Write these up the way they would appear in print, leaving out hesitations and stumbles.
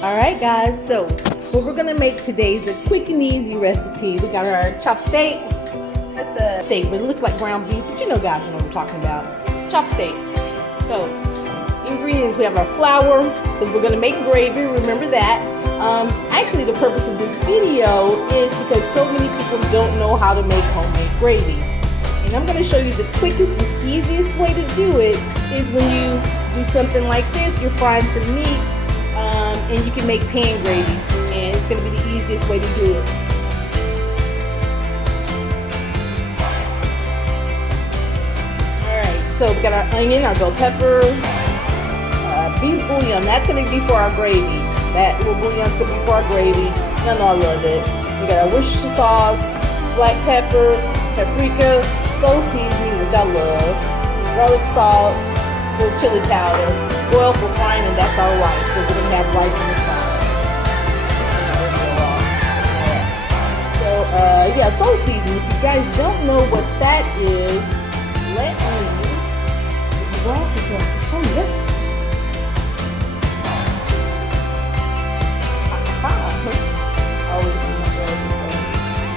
Alright guys, so what we're gonna make today is a quick and easy recipe. We got our chopped steak. That's the steak, but it looks like ground beef, but you know guys know what we're talking about. It's chopped steak. So, ingredients, we have our flour, because we're gonna make gravy, remember that. Actually the purpose of this video is because so many people don't know how to make homemade gravy. And I'm gonna show you the quickest and easiest way to do it is when you do something like this, you're frying some meat, and you can make pan gravy, and it's going to be the easiest way to do it. Alright, so we got our onion, our bell pepper, beef bouillon, that's going to be for our gravy. That little bouillon's going to be for our gravy. I know I love it. We got our Worcestershire sauce, black pepper, paprika, soul seasoning, which I love, garlic salt, little chili powder, oil for frying, and that's our rice, because we're going to have rice in the side. So, yeah, soul seasoning. If you guys don't know what that is, let me get my glasses on and show you.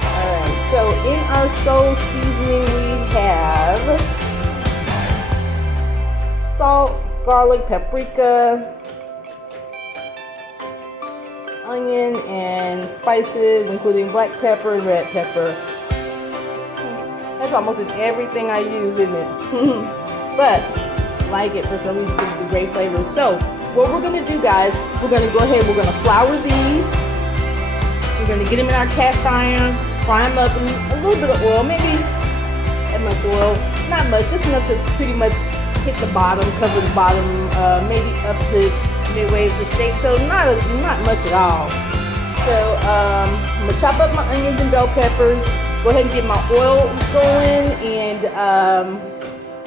Alright, so in our soul seasoning we have salt, garlic, paprika, onion, and spices, including black pepper and red pepper. That's almost in everything I use, isn't it? But I like it for some reason. It gives it a great flavor. So what we're going to do, guys, we're going to go ahead, we're going to flour these. We're going to get them in our cast iron, fry them up in a little bit of oil, maybe that much oil, not much, just enough to pretty much hit the bottom, cover the bottom, maybe up to midway as the steak, so not much at all. So I'm gonna chop up my onions and bell peppers, go ahead and get my oil going, and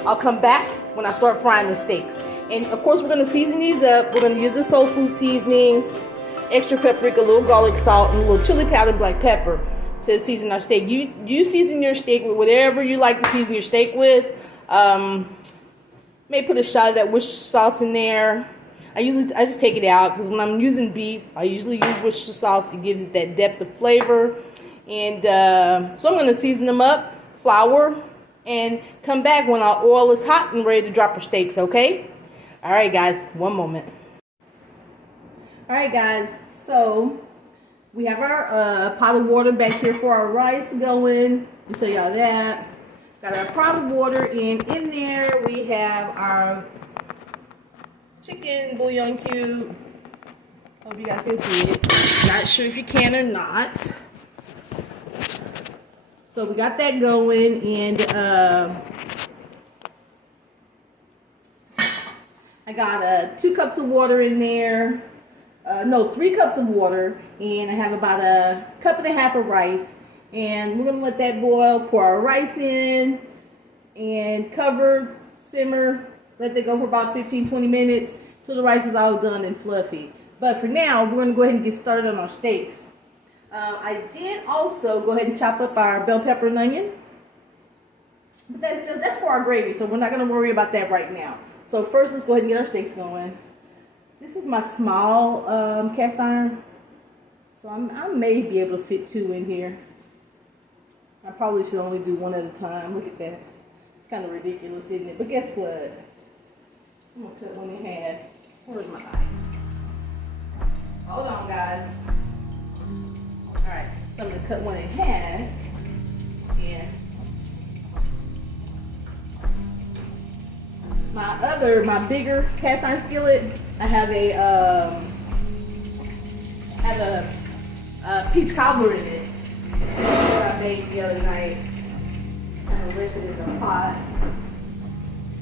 I'll come back when I start frying the steaks. And of course we're gonna season these up. We're gonna use the soul food seasoning, extra paprika, a little garlic salt, and a little chili powder and black pepper to season our steak. You season your steak with whatever you like to season your steak with. May put a shot of that Worcestershire sauce in there. I just take it out because when I'm using beef, I usually use Worcestershire sauce. It gives it that depth of flavor. And so I'm going to season them up, flour, and come back when our oil is hot and ready to drop our steaks, okay? All right, guys, one moment. All right, guys, so we have our pot of water back here for our rice going. I'll show y'all that. Got our pot of water, and in there we have our chicken bouillon cube. Hope you guys can see it. Not sure if you can or not. So we got that going, and I got 2 cups of water in there. No, 3 cups of water, and I have about a cup and a half of rice. And we're going to let that boil, pour our rice in, and cover, simmer, let that go for about 15-20 minutes till the rice is all done and fluffy. But for now, we're going to go ahead and get started on our steaks. I did also go ahead and chop up our bell pepper and onion. But that's for our gravy, so we're not going to worry about that right now. So first, let's go ahead and get our steaks going. This is my small cast iron, so I may be able to fit 2 in here. I probably should only do 1 at a time. Look at that. It's kind of ridiculous, isn't it? But guess what? I'm going to cut one in half. Where's my knife? Hold on, guys. Alright, so I'm going to cut one in half. And my bigger cast iron skillet, I have a peach cobbler in it. That's what I made the other night. Kind of left it in the pot.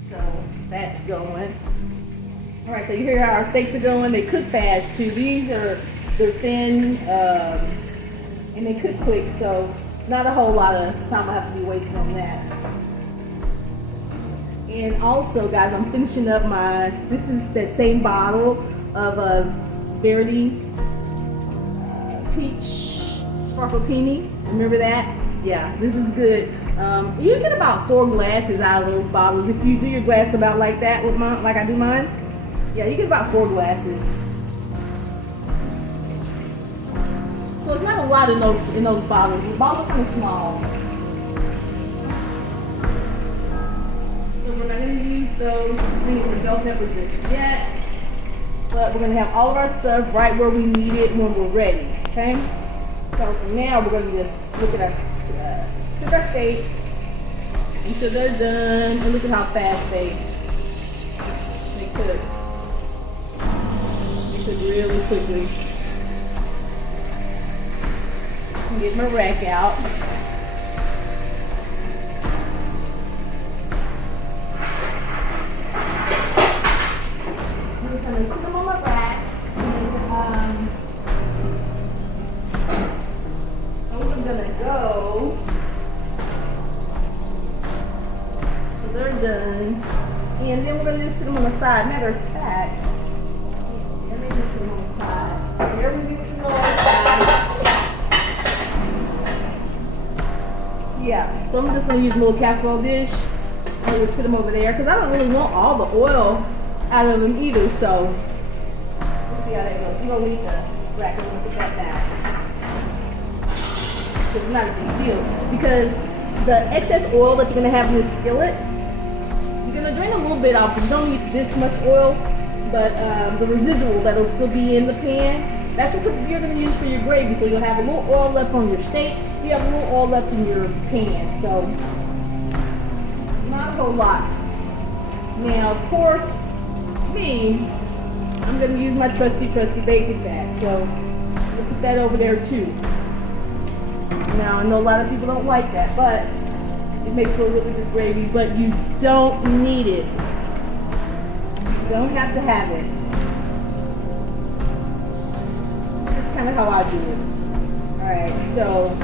So that's going. Alright, so you hear how our steaks are going. They cook fast too. They're thin, and they cook quick, so not a whole lot of time I have to be wasting on that. And also, guys, I'm finishing up this is that same bottle of Verdi peach sparkletini. Remember that? Yeah, this is good. You get about 4 glasses out of those bottles. If you do your glass about like that with like I do mine, yeah, you get about 4 glasses. So it's not a lot in those bottles. The bottles are kind of small. So we're not going to use those things, the bell pepper just yet. But we're going to have all of our stuff right where we need it when we're ready. Okay? So for now, we're going to just look at our cook our steaks until they're done, and look at how fast they cook. They cook really quickly. Get my rack out. I'm just gonna put them on my rack, and those are gonna go. So they're done, and then we're gonna just sit them on the side. Matter of fact, let me just sit them on the side. There we go. Yeah, so I'm just going to use a little casserole dish and just sit them over there because I don't really want all the oil out of them either. So let's see how that goes. I'm going to leave the rack and put that back. It's not a big deal because the excess oil that you're going to have in this skillet, you're going to drain a little bit off because you don't need this much oil, but the residual that'll still be in the pan, that's what you're going to use for your gravy. So you'll have a little oil left on your steak. You have a little oil left in your pan, so not a whole lot. Now, of course, I'm going to use my trusty bacon fat, so we'll put that over there too. Now, I know a lot of people don't like that, but it makes for a really good gravy, but you don't need it. You don't have to have it. It's just kind of how I do it. Alright, so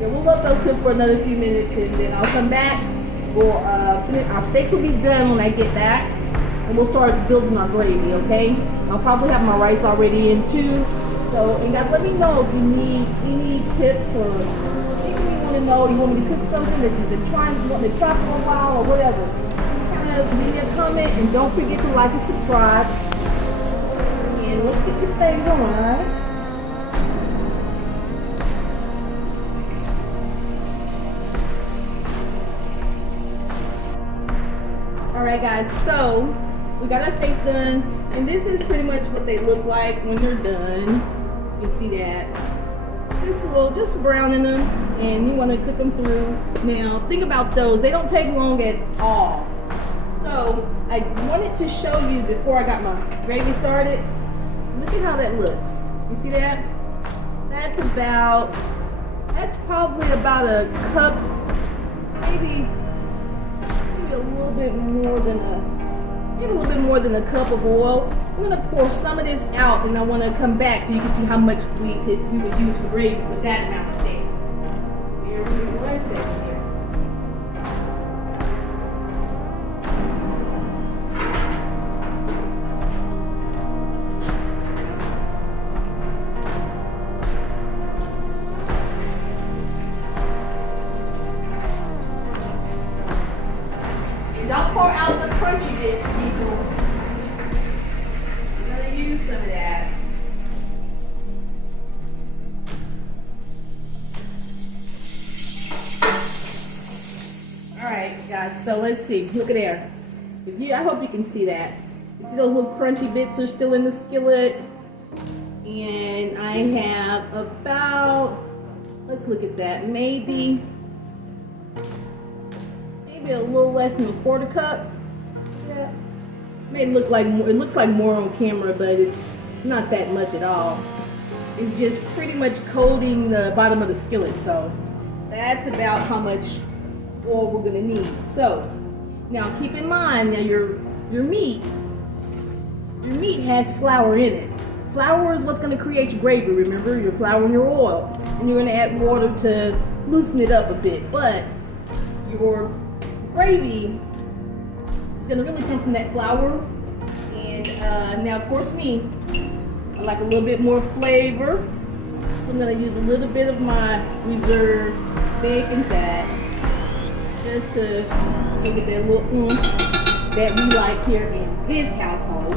yeah, we'll let those cook for another few minutes and then I'll come back. Our steaks will be done when I get back and we'll start building our gravy, okay? I'll probably have my rice already in too. So, and guys, let me know if you need any tips or anything you want to know. You want me to cook something that you've been trying, you want me to try for a while or whatever. Just kind of leave me a comment and don't forget to like and subscribe. And let's get this thing going, alright? Alright guys, so we got our steaks done, and this is pretty much what they look like when they're done. You can see that. Just browning them, and you want to cook them through. Now, think about those. They don't take long at all. So, I wanted to show you before I got my gravy started. Look at how that looks. You see that? That's probably about a cup, maybe a little bit more than a cup of oil. We're gonna pour some of this out, and I want to come back so you can see how much we would use for gravy for that amount of steak. So here, give me 1 second here. Don't pour out the crunchy bits, people. I'm going to use some of that. Alright, guys, so let's see. Look at there. I hope you can see that. You see those little crunchy bits are still in the skillet? And I have about, let's look at that, maybe a little less than a quarter cup. Yeah. May look like more, it looks like more on camera, but it's not that much at all. It's just pretty much coating the bottom of the skillet. So that's about how much oil we're gonna need. So now keep in mind, now your meat has flour in it. Flour is what's gonna create your gravy. Remember, your flour and your oil, and you're gonna add water to loosen it up a bit. But your gravy is going to really come from that flour. And now, of course, I like a little bit more flavor, so I'm going to use a little bit of my reserve bacon fat just to give it that little oomph that we like here in this household.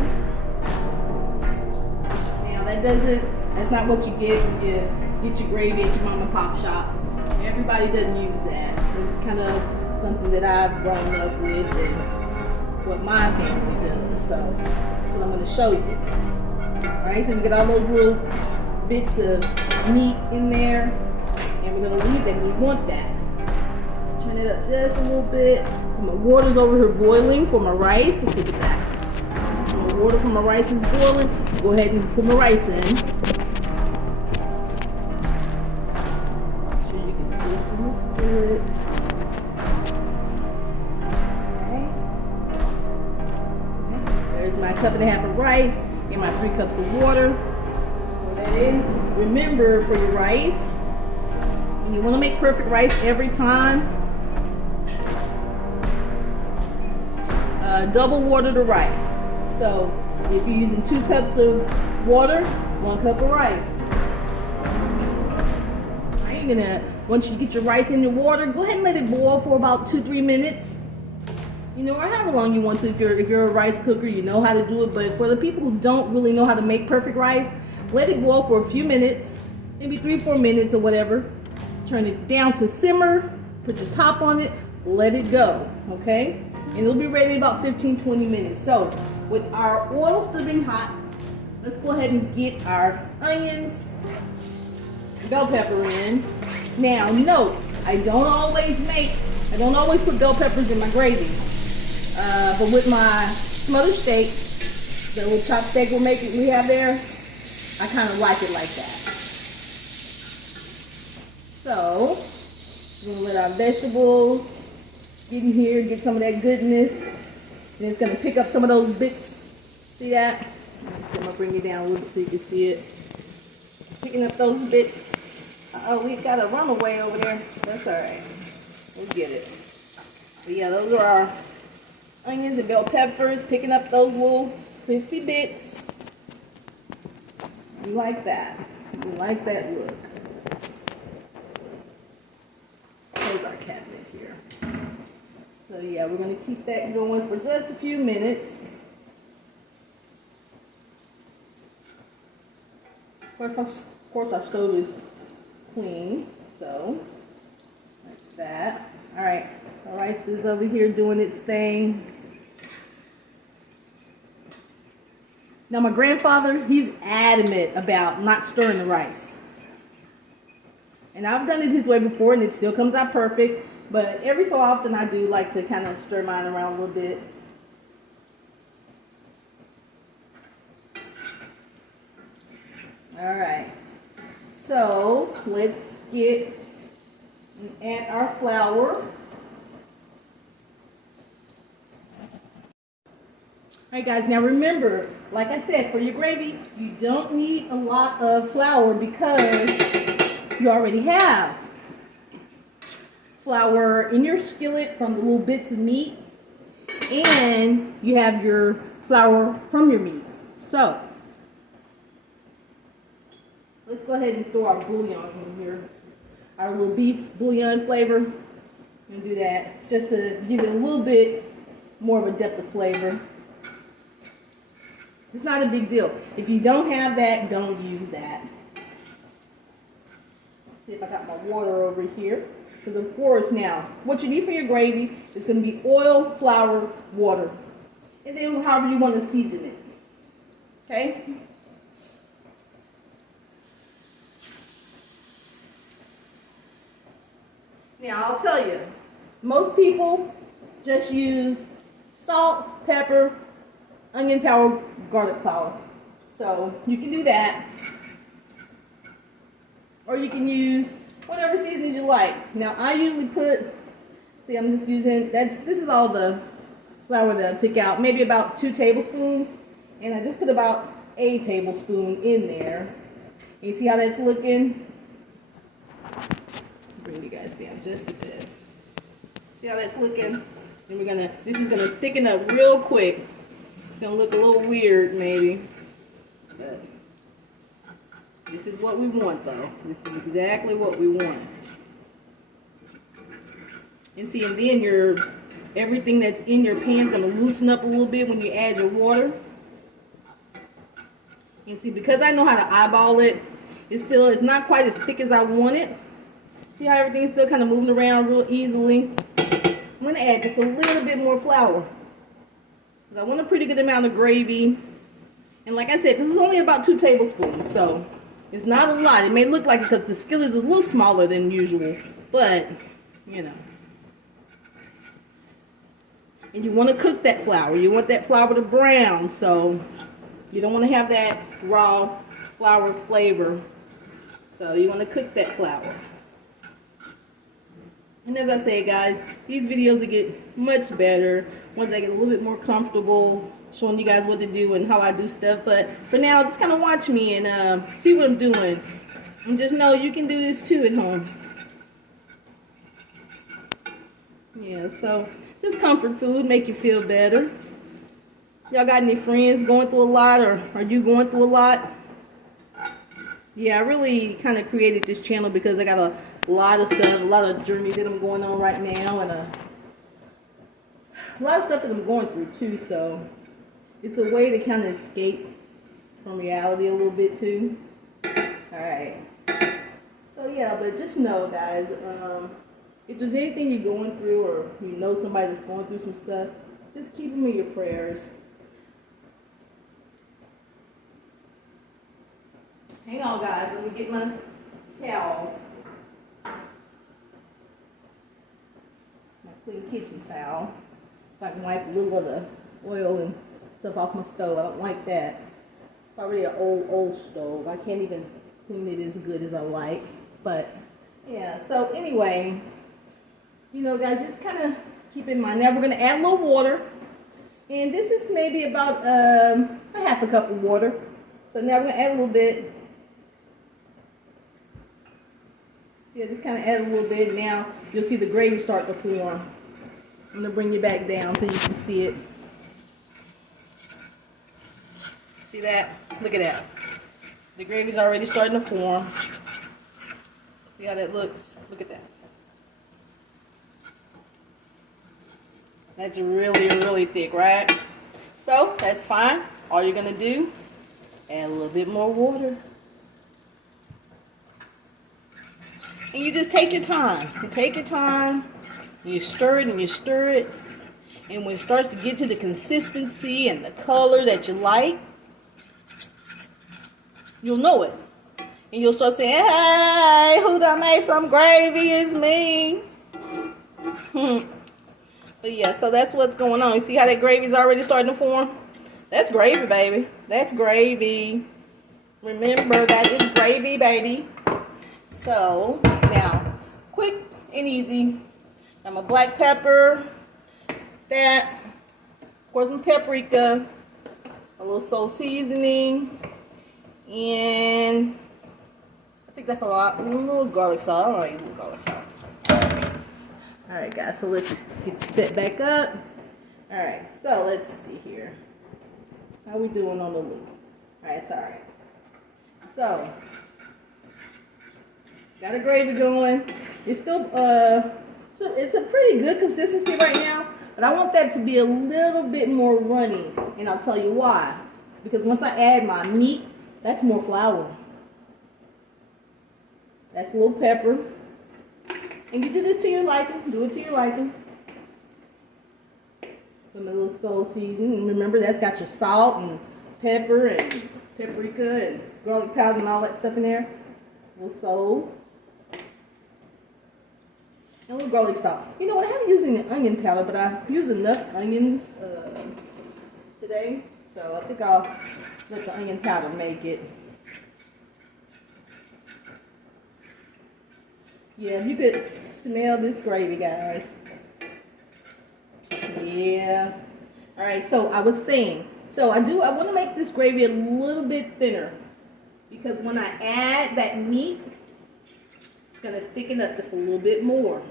Now, that doesn't That's not what you get when you get your gravy at your mom and pop shops. Everybody doesn't use that. It's kind of something that I've grown up with and what my family does. So that's what I'm going to show you. Alright, so we get all those little bits of meat in there, and we're going to leave that because we want that. Turn it up just a little bit. So my water's over here boiling for my rice. Let's look at that. So my water for my rice is boiling. Go ahead and put my rice in. Make sure you can still see the skillet. Okay. There's my 1.5 cups of rice and my 3 cups of water. Pour that in. Remember, for your rice, and you want to make perfect rice every time, double water the rice. So if you're using 2 cups of water, 1 cup of rice. Now you're gonna, once you get your rice in the water, go ahead and let it boil for about 2-3 minutes. You know, or however long you want to. If you're a rice cooker, you know how to do it. But for the people who don't really know how to make perfect rice, let it boil for a few minutes, maybe 3-4 minutes or whatever. Turn it down to simmer, put your top on it, let it go, okay? And it'll be ready in about 15-20 minutes. So with our oil still being hot, let's go ahead and get our onions, bell pepper in. Now note, I don't always put bell peppers in my gravy. But with my smothered steak, the little chop steak we have there, I kind of like it like that. So, we're going to let our vegetables get in here, get some of that goodness. And it's going to pick up some of those bits. See that? So I'm going to bring it down a little bit so you can see it. Picking up those bits. Uh-oh, we've got a runaway over there. That's all right. We'll get it. But yeah, those are our onions and bell peppers. Picking up those little crispy bits. You like that. You like that look. Close our cabinet here. So yeah, we're going to keep that going for just a few minutes. Of course our stove is clean, so that's that. All right, our rice is over here doing its thing. Now my grandfather, he's adamant about not stirring the rice. And I've done it his way before and it still comes out perfect. But every so often I do like to kind of stir mine around a little bit. Alright. So let's get and add our flour. Alright guys, now remember, like I said, for your gravy, you don't need a lot of flour because you already have flour in your skillet from the little bits of meat, and you have your flour from your meat. So let's go ahead and throw our bouillon in here, our little beef bouillon flavor. I'm going to do that just to give it a little bit more of a depth of flavor. It's not a big deal. If you don't have that, don't use that. See if I got my water over here. Because of course now, what you need for your gravy is going to be oil, flour, water. And then however you want to season it. Okay? Now I'll tell you, most people just use salt, pepper, onion powder, garlic powder. So you can do that. Or you can use whatever seasonings you like. Now I usually put, see I'm just using, this is all the flour that I took out, maybe about 2 tablespoons. And I just put about a tablespoon in there. You see how that's looking? Bring you guys down just a bit. See how that's looking? And this is gonna thicken up real quick. It's gonna look a little weird maybe. But this is what we want though. This is exactly what we want. And see, and then everything that's in your pan is gonna loosen up a little bit when you add your water. And see, because I know how to eyeball it, it's not quite as thick as I want it. See how everything's still kind of moving around real easily? I'm going to add just a little bit more flour. I want a pretty good amount of gravy. And like I said, this is only about 2 tablespoons, so it's not a lot. It may look like it because the skillet is a little smaller than usual, but, you know. And you want to cook that flour. You want that flour to brown, so you don't want to have that raw flour flavor. So you want to cook that flour. And as I say, guys, these videos will get much better once I get a little bit more comfortable showing you guys what to do and how I do stuff. But for now, just kind of watch me and see what I'm doing. And just know you can do this too at home. Yeah, so just comfort food, make you feel better. Y'all got any friends going through a lot, or are you going through a lot? Yeah, I really kind of created this channel because I got a lot of stuff, a lot of journeys that I'm going on right now, and a lot of stuff that I'm going through too, so it's a way to kind of escape from reality a little bit too. Alright, so yeah, but just know, guys, if there's anything you're going through, or you know somebody that's going through some stuff, just keep them in your prayers. Hang on, guys, let me get my towel. My clean kitchen towel. So I can wipe a little of the oil and stuff off my stove. I don't like that. It's already an old stove. I can't even clean it as good as I like. But, yeah, so anyway, you know, guys, just kind of keep in mind. Now we're going to add a little water. And this is maybe about a half a cup of water. So now we're going to add a little bit. Yeah, just kind of add a little bit. Now you'll see the gravy start to form. I'm going to bring you back down so you can see it. See that? Look at that. The gravy's already starting to form. See how that looks? Look at that. That's really, really thick, right? So that's fine. All you're going to do, add a little bit more water. And you just take your time. You take your time, and you stir it and you stir it. And when it starts to get to the consistency and the color that you like, you'll know it. And you'll start saying, hey, who done made some gravy? It's me. But yeah, so that's what's going on. You see how that gravy's already starting to form? That's gravy, baby. That's gravy. Remember, that is gravy, baby. So, now, quick and easy. Got my black pepper, that, of course, my paprika, a little salt seasoning, and I think that's a lot. A little garlic salt. I don't like a little garlic salt. Alright, guys, so let's get you set back up. Alright, so let's see here. How we doing on the lid? Alright, it's alright. So, got a gravy going. It's still, so it's a pretty good consistency right now, but I want that to be a little bit more runny, and I'll tell you why. Because once I add my meat, that's more flour. That's a little pepper. And you do this to your liking. Do it to your liking. Put a little salt seasoning. And remember, that's got your salt and pepper and paprika and garlic powder and all that stuff in there. A little salt. And a little garlic salt. You know what? I haven't used any onion powder, but I used enough onions today. So I think I'll let the onion powder make it. Yeah, you could smell this gravy, guys. Yeah. All right, so I was saying, I want to make this gravy a little bit thinner, because when I add that meat, it's going to thicken up just a little bit more.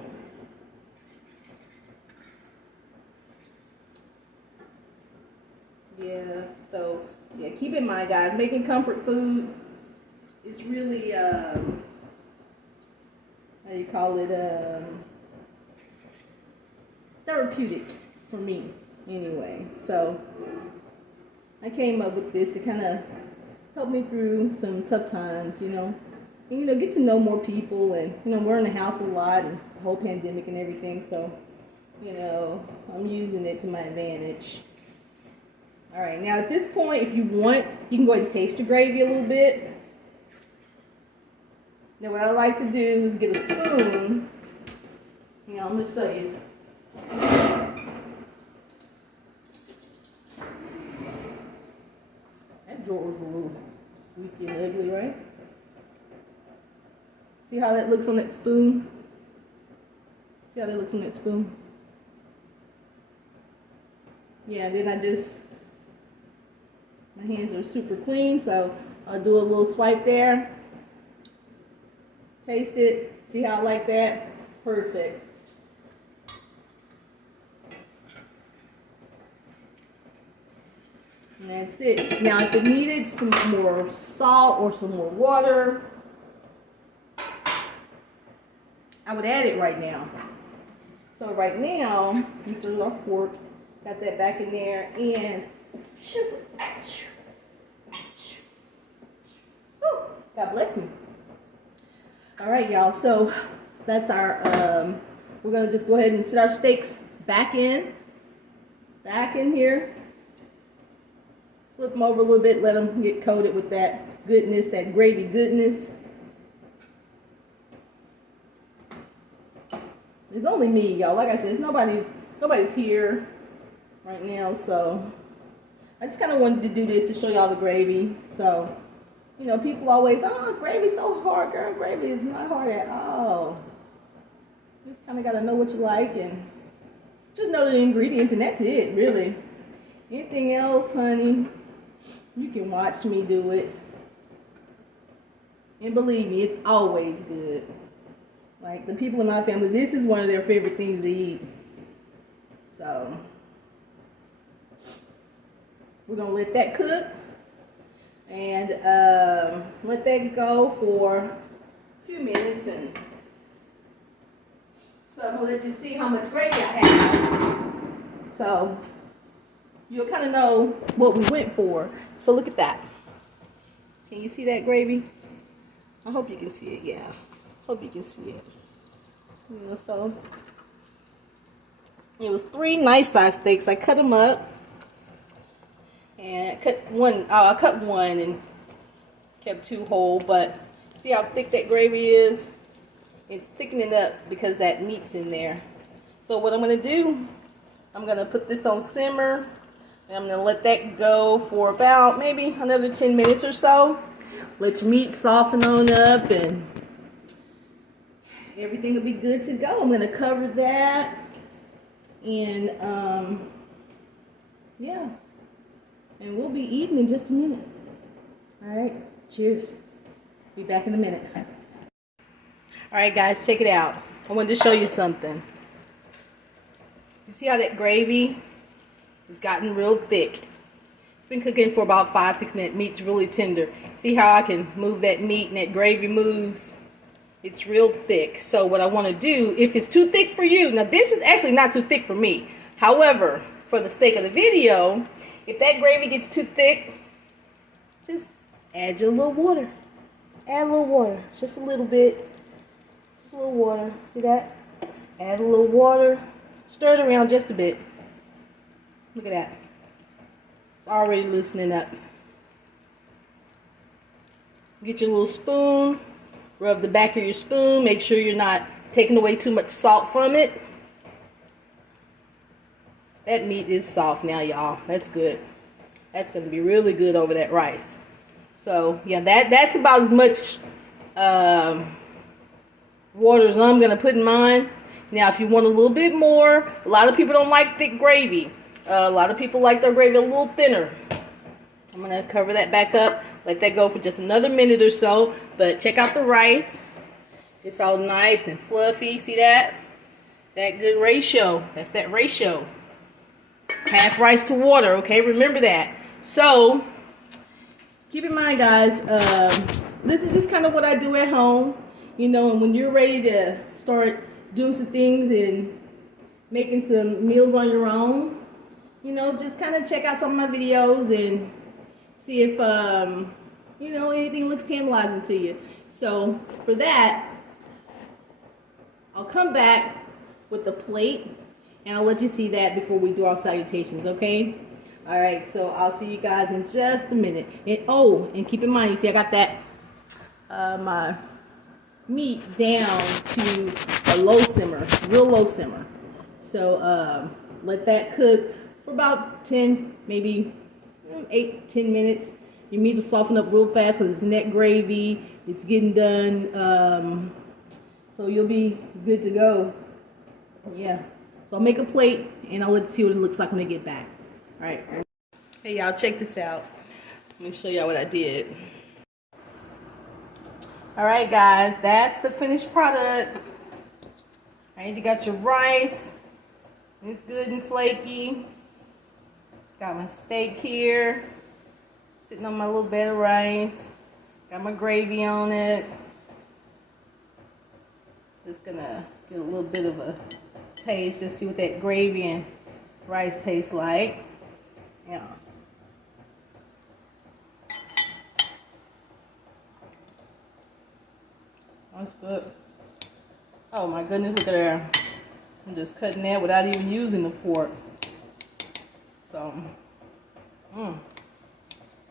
Yeah, so yeah, keep in mind, guys, making comfort food is really, how do you call it, therapeutic for me anyway. So I came up with this to kind of helped me through some tough times, you know. And, you know, get to know more people, and, you know, we're in the house a lot, and the whole pandemic and everything, so, you know, I'm using it to my advantage. All right, now at this point, if you want, you can go ahead and taste your gravy a little bit. Now what I like to do is get a spoon. You know, I'm gonna show you. That drawer was a little squeaky and ugly, right? See how that looks on that spoon? See how that looks on that spoon? Yeah, then my hands are super clean, so I'll do a little swipe there. Taste it. See how I like that? Perfect. And that's it. Now, if it needed some more salt or some more water, I would add it right now. So right now, this is our fork. Got that back in there, and God bless me. All right, y'all. So that's our. We're gonna just go ahead and set our steaks back in here. Flip them over a little bit, let them get coated with that goodness, that gravy goodness. It's only me, y'all. Like I said, nobody's here right now, so I just kind of wanted to do this to show y'all the gravy. So, you know, people always, oh, gravy's so hard, girl. Gravy is not hard at all. You just kind of got to know what you like and just know the ingredients, and that's it, really. Anything else, honey, you can watch me do it. And believe me, it's always good. Like, the people in my family, this is one of their favorite things to eat. So, we're going to let that cook. And let that go for a few minutes. And so I'm going to let you see how much gravy I have. So, you'll kind of know what we went for. So look at that. Can you see that gravy? I hope you can see it, yeah. Hope you can see it. You know, so it was 3 nice size steaks. I cut them up. And I cut one and kept 2 whole, but see how thick that gravy is? It's thickening up because that meat's in there. So what I'm going to do, I'm going to put this on simmer, and I'm going to let that go for about maybe another 10 minutes or so. Let your meat soften on up, and everything will be good to go. I'm going to cover that, and yeah. And we'll be eating in just a minute. All right, cheers. Be back in a minute. All right, guys, check it out. I wanted to show you something. You see how that gravy has gotten real thick? It's been cooking for about 5-6 minutes. Meat's really tender. See how I can move that meat and that gravy moves? It's real thick. So what I want to do, if it's too thick for you, now this is actually not too thick for me. However, for the sake of the video, if that gravy gets too thick, just add your little water. Add a little water, just a little bit. Just a little water, see that? Add a little water, stir it around just a bit. Look at that. It's already loosening up. Get your little spoon, rub the back of your spoon, make sure you're not taking away too much salt from it. That meat is soft now, y'all. That's good. That's going to be really good over that rice. So, yeah, that's about as much water as I'm going to put in mine. Now, if you want a little bit more, a lot of people don't like thick gravy. A lot of people like their gravy a little thinner. I'm going to cover that back up. Let that go for just another minute or so. But check out the rice. It's all nice and fluffy. See that? That good ratio. That's that ratio. Half rice to water, okay? Remember that. So, keep in mind, guys, this is just kind of what I do at home. You know, and when you're ready to start doing some things and making some meals on your own, you know, just kind of check out some of my videos and see if you know, anything looks tantalizing to you. So for that, I'll come back with the plate and I'll let you see that before we do our salutations, okay? All right, so I'll see you guys in just a minute. And oh, and keep in mind, you see I got that my meat down to a low simmer, real low simmer. So let that cook for about 10, maybe 8-10 minutes. Your meat will soften up real fast because it's net gravy. It's getting done. So you'll be good to go. Yeah. So I'll make a plate and I'll let you see what it looks like when I get back. All right. Hey y'all, check this out. Let me show y'all what I did. All right, guys, that's the finished product. All right, you got your rice. It's good and flaky. Got my steak here, sitting on my little bed of rice. Got my gravy on it. Just gonna get a little bit of a taste, just see what that gravy and rice tastes like. Yeah. That's good. Oh my goodness, look at there. I'm just cutting that without even using the fork. So,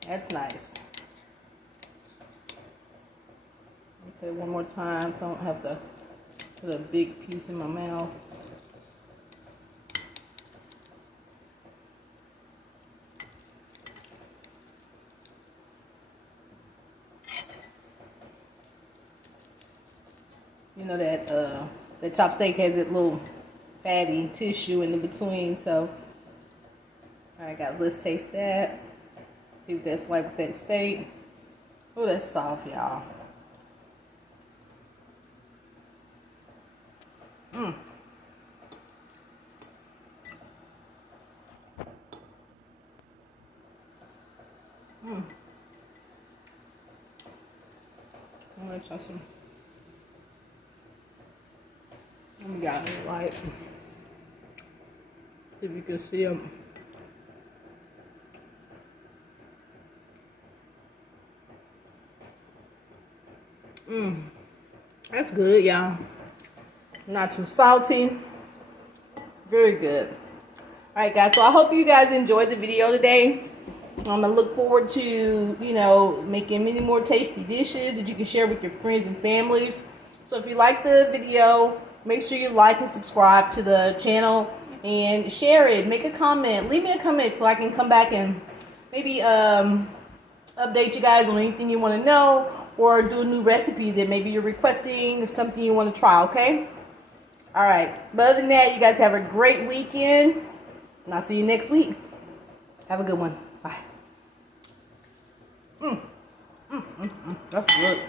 that's nice. Let me cut it one more time so I don't have to put a big piece in my mouth. You know that that chopped steak has that little fatty tissue in between, so alright guys, let's taste that. See what that's like with that steak. Oh, that's soft, y'all. I'm gonna try some. Let me get a light. See if you can see them. That's good, y'all. Not too salty. Very good. Alright guys, so I hope you guys enjoyed the video today. I'm gonna look forward to, you know, making many more tasty dishes that you can share with your friends and families. So if you like the video, make sure you like and subscribe to the channel and share it. Make a comment. Leave me a comment so I can come back and maybe update you guys on anything you want to know, or do a new recipe that maybe you're requesting or something you want to try, okay? All right. But other than that, you guys have a great weekend, and I'll see you next week. Have a good one. Bye. That's good.